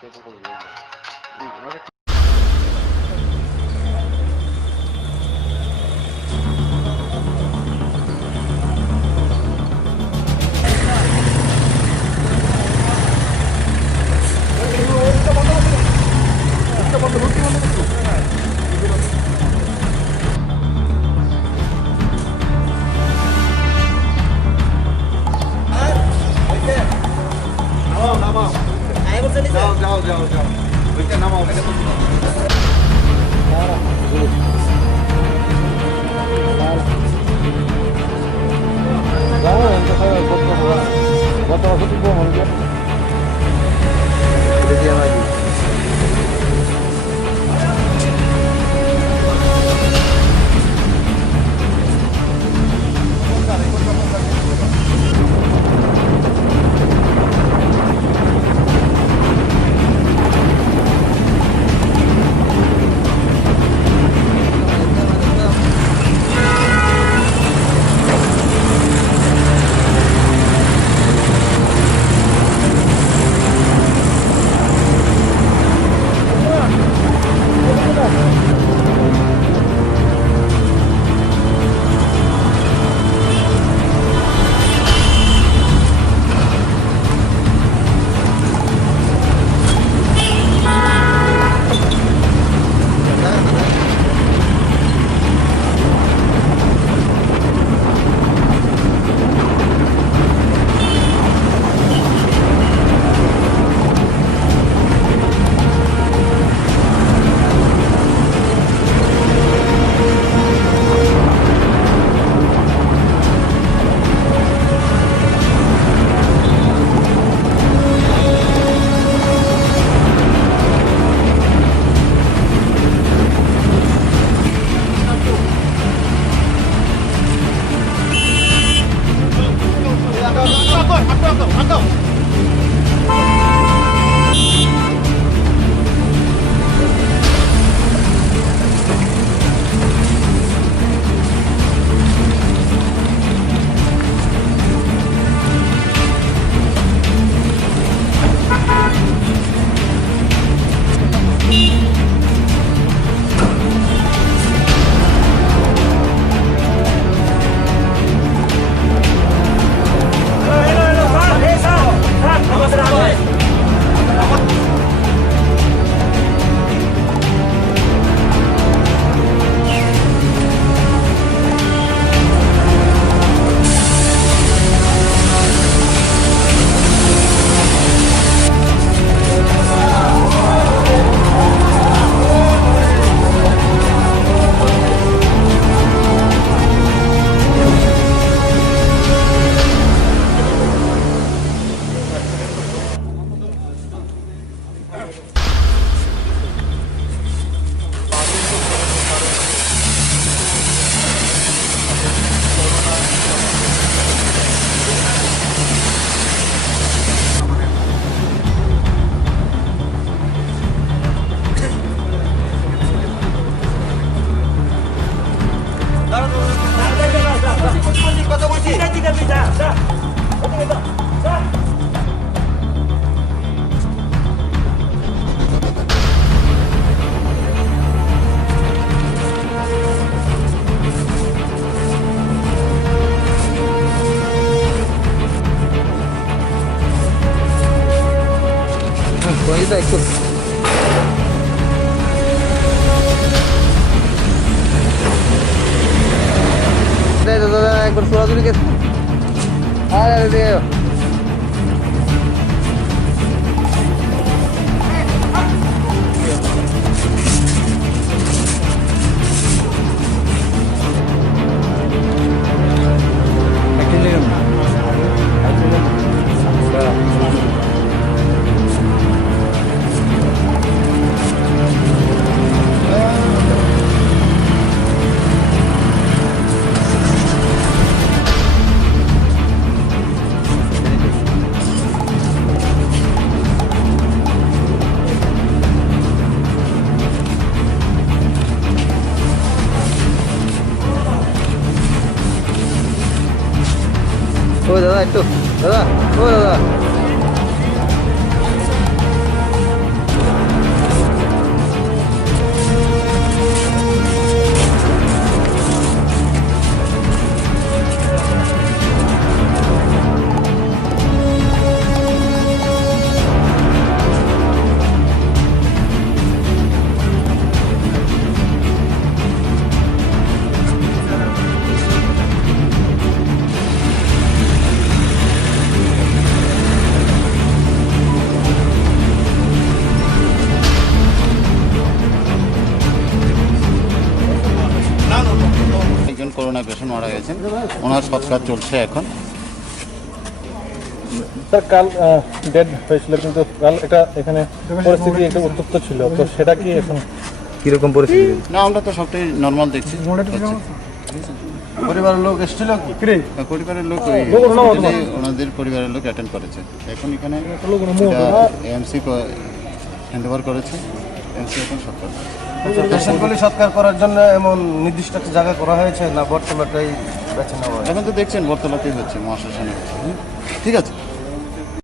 একটু দাদা একবার সরাসরি গেছে আরে ও দাদা একটু দাদা ও দাদা মারা গেছেন, ওনার সৎকার চলছে এখন। স্যার কাল ডেড হয়েছিল, কিন্তু কাল এটা এখানে পরিস্থিতি একটু উত্তপ্ত ছিল, তো সেটা কি এখন কিরকম পরিস্থিতি? না, আমরা তো সবটাই নর্মাল দেখছি। পরিবারের লোক এসেছিল কি? পরিবারের লোক ওনাদের পরিবারের লোক অ্যাটেন্ড করেছে। এখন এখানে এমসি হ্যান্ড ওভার করেছে, এমসি এখন সৎকার। পেশেন্টগুলি সৎকার করার জন্য এমন নির্দিষ্ট একটা জায়গা করা হয়েছে না বর্তমানটাই বেছে নেওয়া হয়? এখন তো দেখছেন বটতলাতেই হচ্ছে, মহাশ্মশানে হচ্ছে। ঠিক আছে।